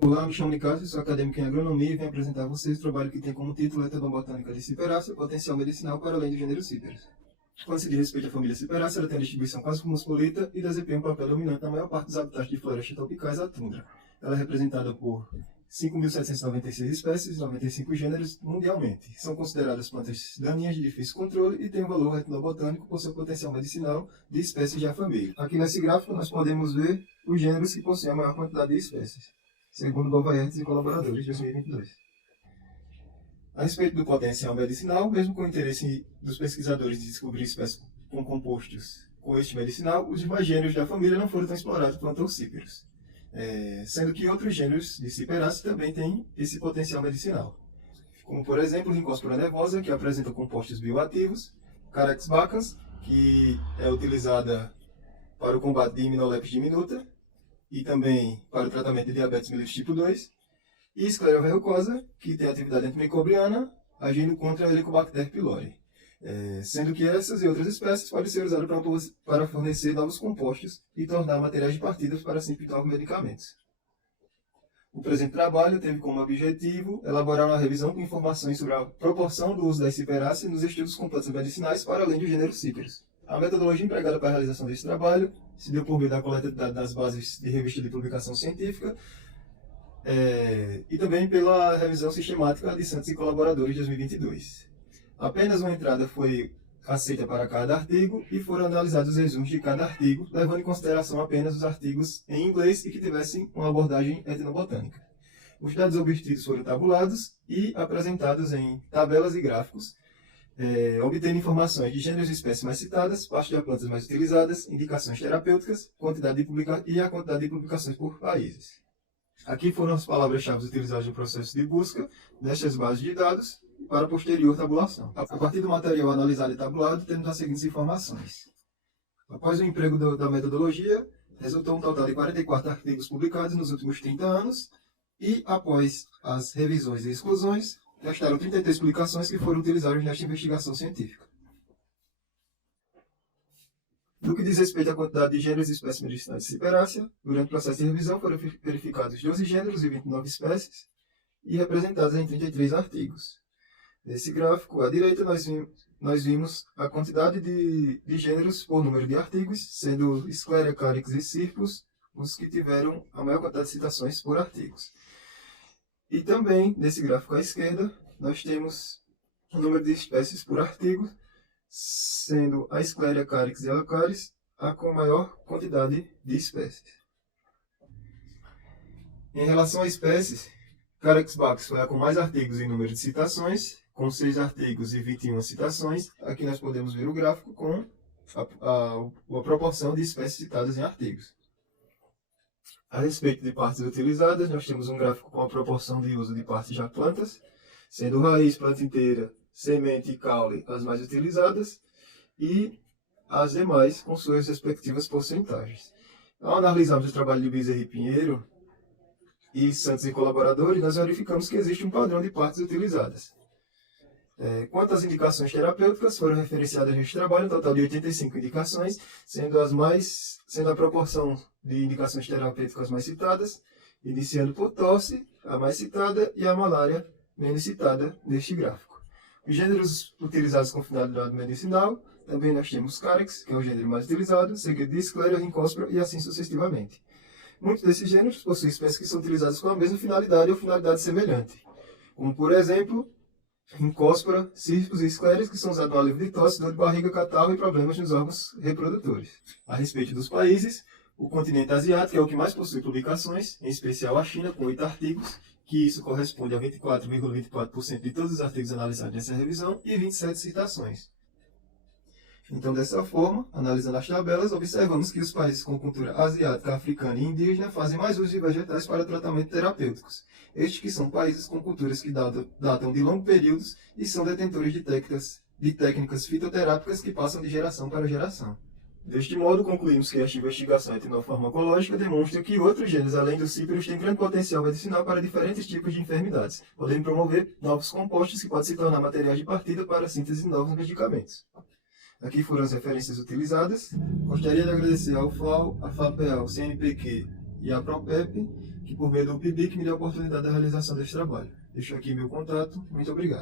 Olá, me chamo Nicásio, sou acadêmico em agronomia e venho apresentar a vocês o trabalho que tem como título Etnobotânica de Ciperácea, potencial medicinal para além do gênero Ciperus. Quando se diz respeito à família Ciperácea, ela tem a distribuição quase cosmopolita e desempenha um papel dominante na maior parte dos habitats de florestas tropicais à tundra. Ela é representada por 5.796 espécies, 95 gêneros mundialmente. São consideradas plantas daninhas de difícil controle e têm um valor etnobotânico por seu potencial medicinal de espécies da família. Aqui nesse gráfico nós podemos ver os gêneros que possuem a maior quantidade de espécies, segundo Govaertes e colaboradores, 2022. A respeito do potencial medicinal, mesmo com o interesse dos pesquisadores de descobrir espécies com compostos com este medicinal, os demais gêneros da família não foram tão explorados quanto os Ciperus, sendo que outros gêneros de Ciperácea também têm esse potencial medicinal, como por exemplo Rincospora nevosa, que apresenta compostos bioativos, Carex bacans, que é utilizada para o combate de Hymenoptera diminuta, e também para o tratamento de diabetes mellitus tipo 2, e Scleria verrucosa, que tem atividade antimicrobiana, agindo contra a Helicobacter pylori, sendo que essas e outras espécies podem ser usadas para fornecer novos compostos e tornar materiais de partida para simples novos medicamentos. O presente trabalho teve como objetivo elaborar uma revisão com informações sobre a proporção do uso da Ciperácea nos estudos com plantas medicinais para além do gênero Ciperus. A metodologia empregada para a realização desse trabalho se deu por meio da coleta de dados das bases de revista de publicação científica e também pela revisão sistemática de Santos e colaboradores de 2022. Apenas uma entrada foi aceita para cada artigo e foram analisados os resumos de cada artigo, levando em consideração apenas os artigos em inglês e que tivessem uma abordagem etnobotânica. Os dados obtidos foram tabulados e apresentados em tabelas e gráficos, obtendo informações de gêneros e espécies mais citadas, parte de plantas mais utilizadas, indicações terapêuticas, quantidade e a quantidade de publicações por países. Aqui foram as palavras-chave utilizadas no processo de busca destas bases de dados para a posterior tabulação. A partir do material analisado e tabulado, temos as seguintes informações. Após o emprego da metodologia, resultou um total de 44 artigos publicados nos últimos 30 anos e, após as revisões e exclusões, restaram 33 publicações que foram utilizadas nesta investigação científica. No que diz respeito à quantidade de gêneros e espécies medicinais de Ciperácea, durante o processo de revisão foram verificados 12 gêneros e 29 espécies e representados em 33 artigos. Nesse gráfico, à direita, nós vimos a quantidade de gêneros por número de artigos, sendo Scleria, Carex e Cirrus os que tiveram a maior quantidade de citações por artigos. E também, nesse gráfico à esquerda, nós temos o número de espécies por artigo, sendo a Scleria, Carex e Alacaris a com maior quantidade de espécies. Em relação a espécies, Carex bacus foi a com mais artigos em número de citações, com 6 artigos e 21 citações. Aqui nós podemos ver o gráfico com a proporção de espécies citadas em artigos. A respeito de partes utilizadas, nós temos um gráfico com a proporção de uso de partes já plantas, sendo raiz, planta inteira, semente e caule as mais utilizadas e as demais com suas respectivas porcentagens. Ao analisarmos o trabalho de Bezerra e Pinheiro e Santos e colaboradores, nós verificamos que existe um padrão de partes utilizadas. Quanto às indicações terapêuticas, foram referenciadas neste trabalho um total de 85 indicações, sendo a proporção de indicações terapêuticas mais citadas, iniciando por tosse, a mais citada, e a malária, menos citada neste gráfico. Os gêneros utilizados com finalidade medicinal, também nós temos Carex, que é o gênero mais utilizado, seguido de Scleria, Rincospora e assim sucessivamente. Muitos desses gêneros possuem espécies que são utilizadas com a mesma finalidade ou finalidade semelhante, como por exemplo, Rincospora, Cirrus e Sclerias, que são usados no alívio de tosse, dor de barriga, catarro e problemas nos órgãos reprodutores. A respeito dos países, o continente asiático é o que mais possui publicações, em especial a China, com 8 artigos, que isso corresponde a 24,24% de todos os artigos analisados nessa revisão e 27 citações. Então, dessa forma, analisando as tabelas, observamos que os países com cultura asiática, africana e indígena fazem mais uso de vegetais para tratamento terapêuticos. Estes que são países com culturas que datam de longos períodos e são detentores de técnicas fitoterápicas que passam de geração para geração. Deste modo, concluímos que esta investigação etnofarmacológica demonstra que outros gêneros, além do Ciperus, têm grande potencial medicinal para diferentes tipos de enfermidades, podendo promover novos compostos que podem se tornar materiais de partida para a síntese de novos medicamentos. Aqui foram as referências utilizadas. Gostaria de agradecer ao FAO, à FAPEAL, CNPq e à PROPEP, que por meio do PIBIC me deu a oportunidade da realização desse trabalho. Deixo aqui meu contato. Muito obrigado.